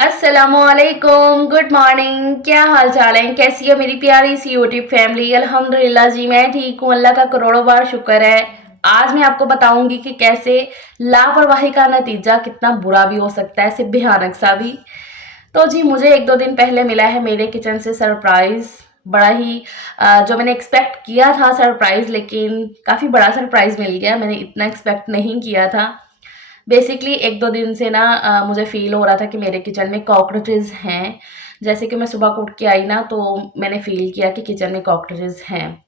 अस्सलामुअलैकुम, good morning. क्या हाल चाल है, कैसी है मेरी प्यारी सी यूट्यूब फैमिली। अल्हम्दुलिल्लाह जी मैं ठीक हूँ, अल्लाह का करोड़ों बार शुक्र है। आज मैं आपको बताऊंगी कि कैसे लापरवाही का नतीजा कितना बुरा भी हो सकता है, सिर्फ भयानक सा भी। तो जी मुझे एक दो दिन पहले मिला है मेरे किचन से सरप्राइज। बड़ा ही जो मैंने एक्सपेक्ट किया था सरप्राइज, लेकिन काफ़ी बड़ा सरप्राइज मिल गया। मैंने इतना एक्सपेक्ट नहीं किया था। बेसिकली एक दो दिन से ना मुझे फ़ील हो रहा था कि मेरे किचन में कॉकरोचेज़ हैं। जैसे कि मैं सुबह को उठ के आई ना, तो मैंने फ़ील किया कि किचन में कॉकरोचेज़ हैं।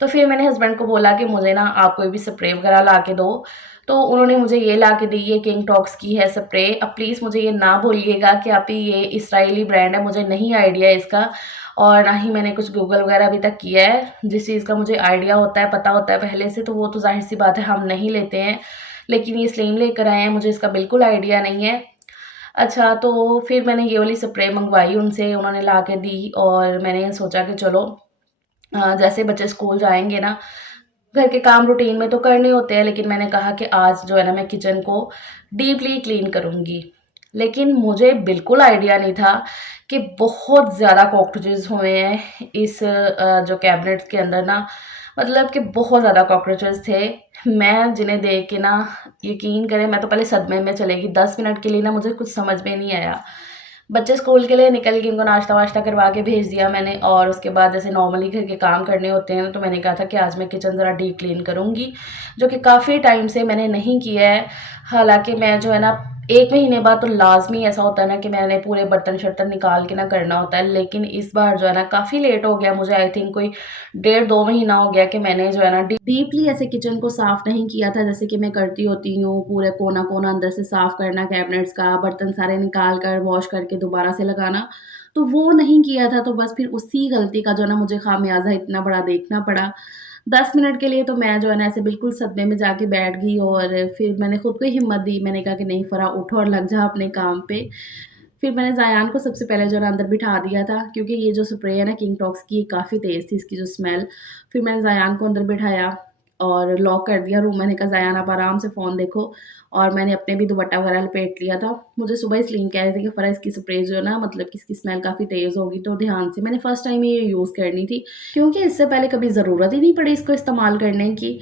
तो फिर मैंने हस्बैंड को बोला कि मुझे ना आप कोई भी स्प्रे वगैरह ला के दो। तो उन्होंने मुझे ये ला के दी, ये किंग टॉक्स की है स्प्रे। अब प्लीज़ मुझे ये ना बोलिएगा कि आप ये इज़राइली ब्रांड है, मुझे नहीं आइडिया है इसका। और ना ही मैंने कुछ गूगल वगैरह अभी तक किया है। जिस चीज़ का मुझे आइडिया होता है, पता होता है पहले से, तो वो तो ज़ाहिर-सी बात है हम नहीं लेते हैं। लेकिन ये स्लिम लेकर आए हैं, मुझे इसका बिल्कुल आइडिया नहीं है। अच्छा, तो फिर मैंने ये वाली स्प्रे मँगवाई उनसे, उन्होंने ला के दी और मैंने सोचा कि चलो जैसे बच्चे स्कूल जाएँगे ना, घर के काम रूटीन में तो करने होते हैं, लेकिन मैंने कहा कि आज जो है ना मैं किचन को डीपली क्लीन करूँगी। लेकिन मुझे बिल्कुल आइडिया नहीं था कि बहुत ज़्यादा कॉकरोचेज़ हुए हैं इस जो कैबिनेट के अंदर ना, मतलब कि बहुत ज़्यादा कॉकरोचेज़ थे। मैं जिन्हें देख के ना, यकीन करें, मैं तो पहले सदमे में चली गई। 10 मिनट के लिए ना मुझे कुछ समझ में नहीं आया। बच्चे स्कूल के लिए निकल गए, उनको नाश्ता-वाश्ता करवा के भेज दिया मैंने, और उसके बाद जैसे नॉर्मली घर के काम करने होते हैं, तो मैंने कहा था कि आज मैं किचन ज़रा डीप क्लीन करूँगी, जो कि काफ़ी टाइम से मैंने नहीं किया है। हालाँकि मैं जो है ना 1 महीने बाद तो लाज़मी ऐसा होता है ना कि मैंने पूरे बर्तन-शर्तन निकाल के ना करना होता है, लेकिन इस बार जो है ना काफ़ी लेट हो गया मुझे। आई थिंक कोई डेढ़ 2 महीना हो गया कि मैंने जो है ना डीपली ऐसे किचन को साफ़ नहीं किया था, जैसे कि मैं करती होती हूँ। पूरे कोना-कोना अंदर से साफ़ करना कैबिनेट्स का, बर्तन सारे निकाल कर वॉश करके दोबारा से लगाना, तो वो नहीं किया था। तो बस फिर उसी गलती का जो है ना मुझे खामियाज़ा इतना बड़ा देखना पड़ा। 10 मिनट के लिए तो मैं जो है ना ऐसे बिल्कुल सदमे में जाके बैठ गई, और फिर मैंने खुद को ही हिम्मत दी। मैंने कहा कि नहीं फ़रा, उठो और लग जा अपने काम पे। फिर मैंने ज़ायान को सबसे पहले जो है ना अंदर बिठा दिया था, क्योंकि ये जो स्प्रे है ना किंग टॉक्स की, ये काफ़ी तेज़ थी इसकी जो स्मेल। फिर मैंने ज़ायान को अंदर बिठाया और लॉक कर दिया रूम। मैंने कहा ज़ायान आप आराम से फ़ोन देखो, और मैंने अपने भी दुपट्टा वगैरह लपेट लिया था। मुझे सुबह इसलिए कह रहे थे कि फ़रा इसकी स्प्रे जो है ना, मतलब कि इसकी स्मेल काफ़ी तेज़ होगी, तो ध्यान से। मैंने फर्स्ट टाइम ये यूज़ करनी थी, क्योंकि इससे पहले कभी ज़रूरत ही नहीं पड़ी इसको इस्तेमाल करने की।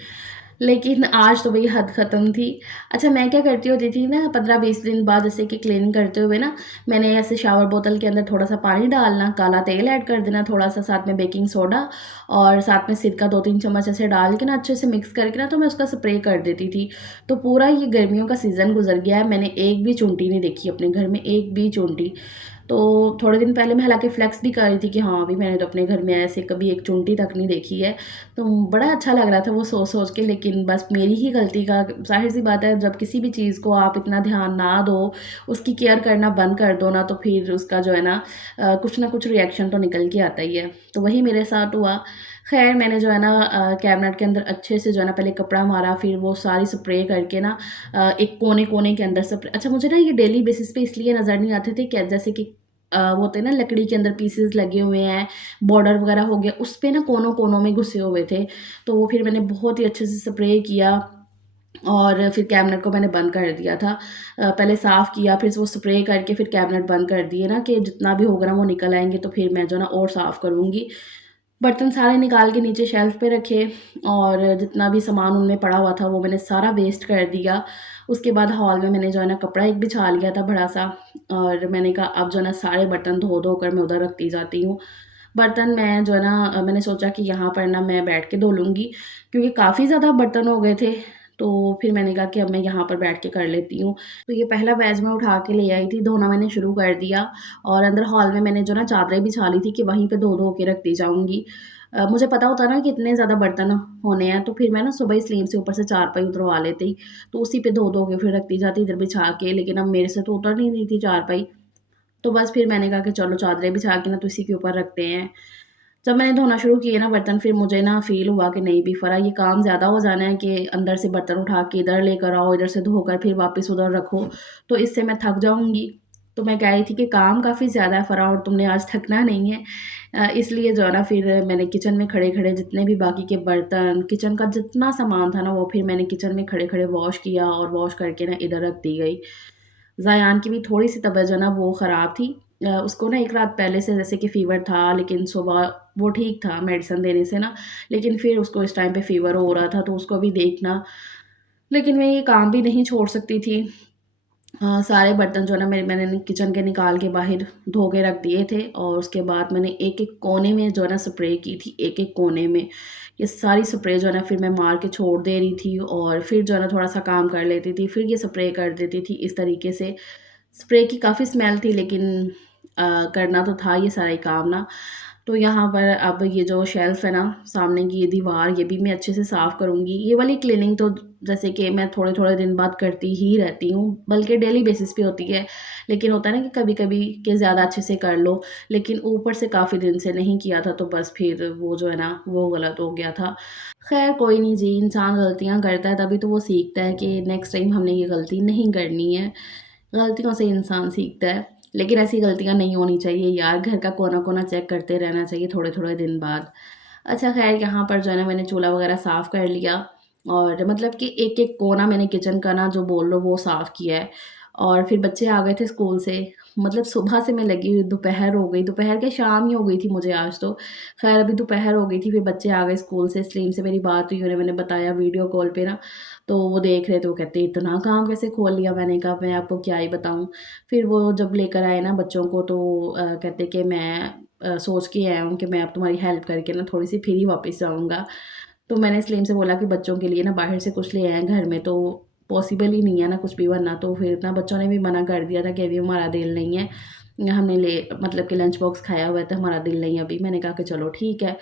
लेकिन आज तो भई हद ख़त्म थी। अच्छा, मैं क्या करती होती थी ना, 15-20 दिन बाद जैसे कि क्लीनिंग करते हुए ना, मैंने ऐसे शावर बोतल के अंदर थोड़ा-सा पानी डालना, काला तेल ऐड कर देना थोड़ा-सा, साथ में बेकिंग सोडा और साथ में सिरका 2-3 चम्मच ऐसे डाल के ना, अच्छे से मिक्स करके ना, तो मैं उसका स्प्रे कर देती थी। तो पूरा ये गर्मियों का सीज़न गुज़र गया है, मैंने एक भी चूंटी नहीं देखी अपने घर में, एक भी चूंटी। तो थोड़े दिन पहले मैं हालाँकि फ्लेक्स भी कर रही थी कि हाँ, अभी मैंने तो अपने घर में ऐसे कभी एक चूंटी तक नहीं देखी है। तो बड़ा अच्छा लग रहा था वो सोच-सोच के, लेकिन बस मेरी ही गलती का, ज़ाहिर-सी बात है, जब किसी भी चीज़ को आप इतना ध्यान ना दो, उसकी केयर करना बंद कर दो ना, तो फिर उसका जो है ना कुछ ना कुछ रिएक्शन तो निकल के आता ही है। तो वही मेरे साथ हुआ। ख़ैर, मैंने जो है ना कैबिनेट के अंदर अच्छे से जो है ना पहले कपड़ा मारा, फिर वो सारी स्प्रे करके ना एक कोने-कोने के अंदर स्प्रे। अच्छा, मुझे ना ये डेली बेसिस पे इसलिए नज़र नहीं आते थे क्या, जैसे कि वो होते हैं ना लकड़ी के अंदर पीसेस लगे हुए हैं, बॉर्डर वगैरह हो गया, उस पे ना कोनों-कोनों में घुसे हुए थे। तो वो फिर मैंने बहुत ही अच्छे से स्प्रे किया, और फिर कैबिनेट को मैंने बंद कर दिया था। पहले साफ़ किया, फिर वो स्प्रे करके फिर कैबिनेट बंद कर दिए ना, कि जितना भी होगा ना वो निकल आएँगे, तो फिर मैं जो है ना और साफ़ करूँगी। बर्तन सारे निकाल के नीचे शेल्फ़ पे रखे, और जितना भी सामान उनमें पड़ा हुआ था वो मैंने सारा वेस्ट कर दिया। उसके बाद हॉल में मैंने जो है ना कपड़ा एक बिछा लिया था बड़ा-सा, और मैंने कहा अब जो है ना सारे बर्तन धो-धो कर मैं उधर रखती जाती हूँ। बर्तन मैं जो है ना मैंने सोचा कि यहाँ पर ना मैं बैठ के धो लूँगी, क्योंकि काफ़ी ज़्यादा बर्तन हो गए थे। तो फिर मैंने कहा कि अब मैं यहाँ पर बैठ के कर लेती हूँ। तो ये पहला बैच मैं उठा के ले आई थी, धोना मैंने शुरू कर दिया, और अंदर हॉल में मैंने जो ना चादरें बिछा ली थी कि वहीं पे धो-धो के रखती जाऊँगी। मुझे पता होता ना कि इतने ज़्यादा बर्तन होने हैं, तो फिर मैं ना सुबह ही स्लीम से ऊपर से चारपाई उतरवा लेती, तो उसी पे धो-धो के फिर रखती जाती इधर बिछा के, लेकिन अब मेरे से तो उतर नहीं रही थी चारपाई। तो बस फिर मैंने कहा कि चलो चादरें बिछा के ना तो इसी के ऊपर रखते हैं। जब मैंने धोना शुरू किए ना बर्तन, फिर मुझे ना फ़ील हुआ कि नहीं भी फ़रा, ये काम ज़्यादा हो जाना है कि अंदर से बर्तन उठा के इधर लेकर आओ, इधर से धोकर फिर वापस उधर रखो, तो इससे मैं थक जाऊँगी। तो मैं कह रही थी कि काम काफ़ी ज़्यादा है फ़रा, और तुमने आज थकना नहीं है। इसलिए जो है ना फिर मैंने किचन में खड़े-खड़े जितने भी बाकी के बर्तन, किचन का जितना सामान था ना, वो फिर मैंने किचन में खड़े-खड़े वॉश किया, और वॉश करके ना इधर रख दी गई। ज़ायान की भी थोड़ी-सी तबीयत जो है ना वो ख़राब थी। उसको ना 1 रात पहले से जैसे कि फ़ीवर था, लेकिन सुबह वो ठीक था मेडिसिन देने से ना, लेकिन फिर उसको इस टाइम पे फ़ीवर हो रहा था, तो उसको भी देखना। लेकिन मैं ये काम भी नहीं छोड़ सकती थी। सारे बर्तन जो है ना मैंने किचन के निकाल के बाहर धो के रख दिए थे, और उसके बाद मैंने एक-एक कोने में जो है ना स्प्रे की थी, एक-एक कोने में। ये सारी स्प्रे जो है ना फिर मैं मार के छोड़ दे रही थी, और फिर जो है ना थोड़ा-सा काम कर लेती थी, फिर ये स्प्रे कर देती थी इस तरीके से। स्प्रे की काफ़ी स्मेल थी, लेकिन करना तो था ये सारा ही काम ना। तो यहाँ पर अब ये जो शेल्फ़ है ना, सामने की ये दीवार, ये भी मैं अच्छे से साफ़ करूँगी। ये वाली क्लीनिंग तो जैसे कि मैं थोड़े-थोड़े दिन बाद करती ही रहती हूँ, बल्कि डेली बेसिस पे होती है। लेकिन होता है ना कि कभी-कभी कि ज़्यादा अच्छे से कर लो, लेकिन ऊपर से काफ़ी दिन से नहीं किया था, तो बस फिर वो जो है ना, वो गलत हो गया था। ख़ैर कोई नहीं जी, इंसान गलतियाँ करता है तभी तो वो सीखता है कि नेक्स्ट टाइम हमने ये गलती नहीं करनी है। गलतियों से इंसान सीखता है, लेकिन ऐसी गलतियाँ नहीं होनी चाहिए यार, घर का कोना-कोना चेक करते रहना चाहिए थोड़े-थोड़े दिन बाद। अच्छा ख़ैर यहाँ पर जो है ना मैंने चूल्हा वग़ैरह साफ़ कर लिया, और मतलब कि एक-एक कोना मैंने किचन का ना जो बोल लो वो साफ़ किया है। और फिर बच्चे आ गए थे स्कूल से, मतलब सुबह से मैं लगी हुई, दोपहर हो गई, दोपहर क्या शाम ही हो गई थी मुझे आज तो। ख़ैर अभी दोपहर हो गई थी, फिर बच्चे आ गए स्कूल से, सलीम से मेरी बात हुई, उन्हें मैंने बताया वीडियो कॉल पे ना, तो वो देख रहे थे, वो कहते इतना काम कैसे खोल लिया? मैंने कहा मैं आपको क्या ही बताऊँ। फिर वो जब लेकर आए ना बच्चों को, तो कहते कि मैं सोच के आया हूँ कि मैं अब तुम्हारी हेल्प करके ना थोड़ी-सी फिर ही वापस जाऊँगा। तो मैंने सलीम से बोला कि बच्चों के लिए ना बाहर से कुछ ले आएँ, घर में तो पॉसिबल ही नहीं है ना कुछ भी बनना, तो फिर ना बच्चों ने भी मना कर दिया था कि अभी हमारा दिल नहीं है। हमने ले मतलब कि लंच बॉक्स खाया हुआ है, तो हमारा दिल नहीं है अभी। मैंने कहा कि चलो ठीक है।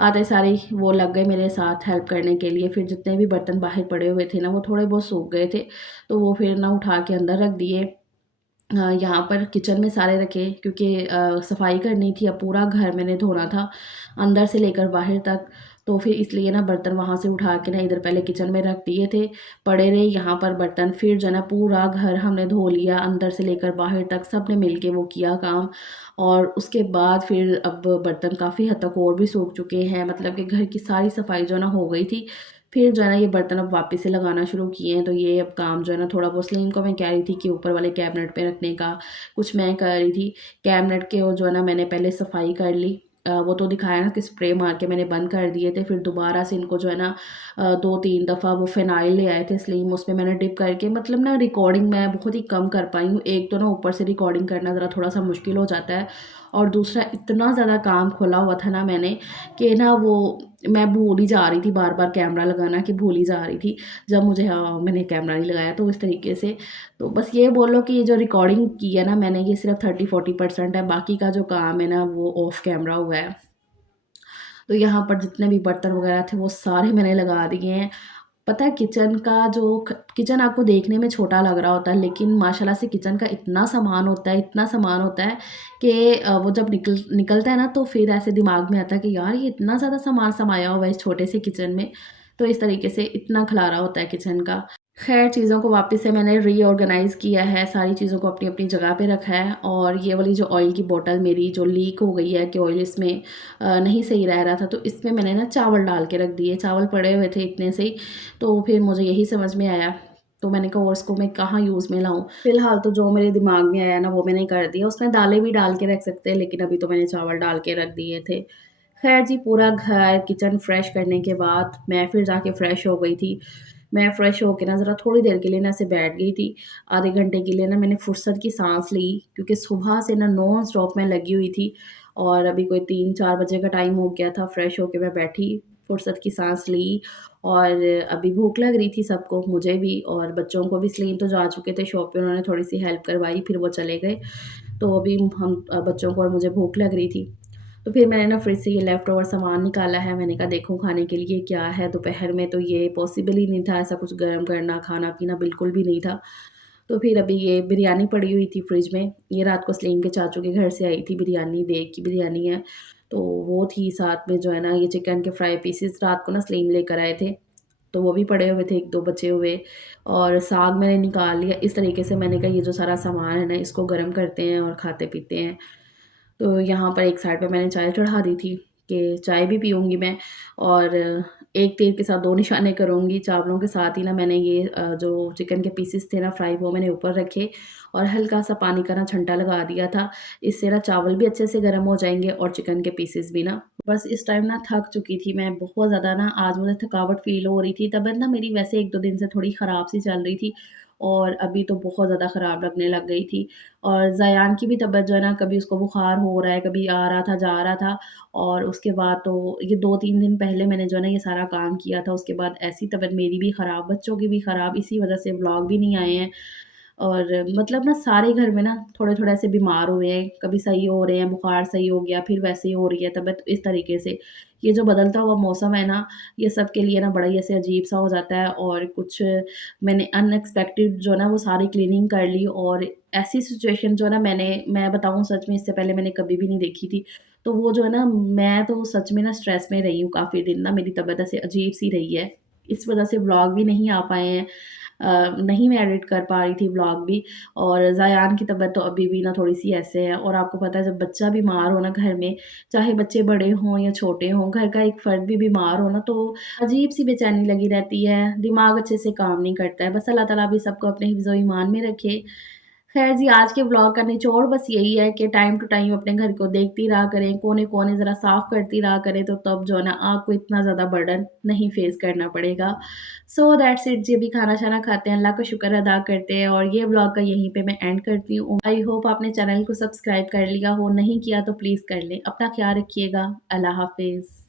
आते सारे ही वो लग गए मेरे साथ हेल्प करने के लिए, फिर जितने भी बर्तन बाहर पड़े हुए थे ना, वो थोड़े बहुत सूख गए थे, तो वो फिर ना उठा के अंदर रख दिए। यहाँ पर किचन में सारे रखे, क्योंकि सफाई करनी थी, अब पूरा घर मैंने धोना था, अंदर से लेकर बाहर तक। तो फिर इसलिए ना बर्तन वहाँ से उठा के ना इधर पहले किचन में रख दिए थे, पड़े रहे यहाँ पर बर्तन। फिर जो है ना पूरा घर हमने धो लिया, अंदर से लेकर बाहर तक सबने मिल के वो किया काम। और उसके बाद फिर अब बर्तन काफ़ी हद तक और भी सूख चुके हैं, मतलब कि घर की सारी सफाई जो है ना हो गई थी। फिर जो है ना ये बर्तन अब वापस से लगाना शुरू किए हैं, तो ये अब काम जो है ना थोड़ा बहुत सलीम को मैं कह रही थी कि ऊपर वाले कैबिनेट पे रखने का, कुछ मैं कर रही थी। कैबिनेट के वो जो है ना मैंने पहले सफाई कर ली। वो तो दिखाया ना कि स्प्रे मार के मैंने बंद कर दिए थे, फिर दोबारा से इनको जो है ना 2-3 दफ़ा वो फ़िनाइल ले आए थे सलीम, उसमें मैंने डिप करके, मतलब ना रिकॉर्डिंग मैं बहुत ही कम कर पाई हूँ। एक तो ना ऊपर से रिकॉर्डिंग करना ज़रा थोड़ा-सा मुश्किल हो जाता है, और दूसरा इतना ज़्यादा काम खोला हुआ था ना मैंने, कि ना वो मैं भूल ही जा रही थी बार-बार कैमरा लगाना, कि भूल ही जा रही थी। जब मुझे मैंने कैमरा नहीं लगाया तो इस तरीके से। तो बस ये बोलो कि ये जो रिकॉर्डिंग की है ना मैंने, ये सिर्फ़ 30-40% है, बाकी का जो काम है ना वो ऑफ कैमरा हुआ है। तो यहाँ पर जितने भी बर्तन वग़ैरह थे वो सारे मैंने लगा दिए हैं। पता है किचन का जो किचन आपको देखने में छोटा लग रहा होता है, लेकिन माशाल्लाह से किचन का इतना सामान होता है, इतना सामान होता है कि वो जब निकलता है ना, तो फिर ऐसे दिमाग में आता है कि यार ये इतना ज़्यादा सामान समाया हुआ है इस छोटे से किचन में। तो इस तरीके से इतना खलारा होता है किचन का। ख़ैर चीज़ों को वापस से मैंने रीऑर्गनाइज़ किया है, सारी चीज़ों को अपनी-अपनी जगह पे रखा है, और ये वाली जो ऑयल की बॉटल मेरी जो लीक हो गई है, कि ऑयल इसमें नहीं सही रह रहा था, तो इसमें मैंने ना चावल डाल के रख दिए। चावल पड़े हुए थे इतने से ही, तो फिर मुझे यही समझ में आया, तो मैंने कहा और इसको मैं कहाँ यूज़ में लाऊँ। फ़िलहाल तो जो मेरे दिमाग में आया ना वो मैंने कर दिया। उसमें दालें भी डाल के रख सकते हैं, लेकिन अभी तो मैंने चावल डाल के रख दिए थे। ख़ैर जी पूरा घर किचन फ्रेश करने के बाद मैं फिर जाके फ्रेश हो गई थी। मैं फ्रेश होके ना ज़रा थोड़ी देर के लिए ना ऐसे बैठ गई थी। आधे घंटे के लिए ना मैंने फुर्सत की साँस ली, क्योंकि सुबह से ना नॉन स्टॉप मैं लगी हुई थी, और अभी कोई 3-4 बजे का टाइम हो गया था। फ्रेश होके मैं बैठी, फुर्सत की साँस ली, और अभी भूख लग रही थी सबको, मुझे भी और बच्चों को भी। सलीम तो जा चुके थे शॉप पे, उन्होंने थोड़ी-सी हेल्प करवाई, फिर वो चले गए। तो अभी हम बच्चों को और मुझे भूख लग रही थी। तो फिर मैंने ना फ्रिज से ये लेफ्ट ओवर सामान निकाला है। मैंने कहा देखूँ खाने के लिए क्या है, दोपहर में तो ये पॉसिबल ही नहीं था ऐसा कुछ गरम करना, खाना-पीना बिल्कुल भी नहीं था। तो फिर अभी ये बिरयानी पड़ी हुई थी फ्रिज में, ये रात को सलीम के चाचू के घर से आई थी बिरयानी, देग की बिरयानी है, तो वो थी। साथ में जो है ना ये चिकन के फ्राई पीसेस रात को ना सलीम लेकर आए थे, तो वो भी पड़े हुए थे 1-2 बचे हुए, और साग मैंने निकाल लिया। इस तरीके से मैंने कहा ये जो सारा सामान है ना इसको गरम करते हैं और खाते-पीते हैं। तो यहाँ पर एक साइड पे मैंने चाय चढ़ा दी थी कि चाय भी पीऊँगी मैं, और एक तीर के साथ 2 निशाने करूँगी। चावलों के साथ ही ना मैंने ये जो चिकन के पीसेस थे ना फ्राई वो मैंने ऊपर रखे और हल्का-सा पानी का ना छंटा लगा दिया था। इससे ना चावल भी अच्छे से गरम हो जाएँगे और चिकन के पीसेस भी ना। बस इस टाइम ना थक चुकी थी मैं बहुत ज़्यादा ना, आज मुझे थकावट फ़ील हो रही थी। तबीयत ना मेरी वैसे 1-2 दिन से थोड़ी ख़राब सी चल रही थी और अभी तो बहुत ज़्यादा ख़राब लगने लग गई थी। और ज़यान की भी तबीयत जो है ना, कभी उसको बुखार हो रहा है, कभी आ रहा था, जा रहा था। और उसके बाद तो ये 2-3 दिन पहले मैंने जो है ना ये सारा काम किया था, उसके बाद ऐसी तबीयत मेरी भी ख़राब, बच्चों की भी ख़राब, इसी वज़ह से व्लॉग भी नहीं आए हैं। और मतलब ना सारे घर में ना थोड़े-थोड़े ऐसे बीमार हुए हैं, कभी सही हो रहे हैं, बुखार सही हो गया, फिर वैसे ही हो रही है तबीयत इस तरीके से। ये जो बदलता हुआ मौसम है ना, ये सबके लिए ना बड़ा ही ऐसे अजीब-सा हो जाता है और कुछ मैंने अनएक्सपेक्टेड जो है ना वो सारी क्लीनिंग कर ली और ऐसी सिचुएशन जो है ना मैं बताऊँ सच में इससे पहले मैंने कभी भी नहीं देखी थी। तो वो जो है ना, मैं तो सच में ना स्ट्रेस में रही हूँ काफ़ी दिन ना, मेरी तबीयत ऐसे अजीब-सी रही है। इस वज़ह से व्लॉग भी नहीं आ पाए हैं। नहीं मैं एडिट कर पा रही थी व्लॉग भी और ज़यान की तबीयत तो अभी भी ना थोड़ी-सी ऐसे है और आपको पता है जब बच्चा बीमार हो ना घर में, चाहे बच्चे बड़े हों या छोटे हों, घर का एक फ़र्द भी बीमार हो ना तो अजीब-सी बेचैनी लगी रहती है, दिमाग अच्छे से काम नहीं करता है। बस अल्लाह ताला भी सबको अपने हिफ़्ज़-ओ-ईमान में रखे। ख़ैर जी, आज के व्लॉग का निचोड़ बस यही है कि टाइम टू टाइम अपने घर को देखती रहा करें, कोने-कोने ज़रा साफ़ करती रहा करें, तो तब जो है ना आपको इतना ज़्यादा बर्डन नहीं फ़ेस करना पड़ेगा। सो दैट्स इट जी, अभी खाना-शाना खाते हैं, अल्लाह का शुक्र अदा करते हैं और ये व्लॉग का यहीं पे मैं एंड करती हूँ। आई होप आपने चैनल को सब्सक्राइब कर लिया हो, नहीं किया तो प्लीज़ कर लें। अपना ख़्याल रखिएगा। अल्लाह हाफ़िज़।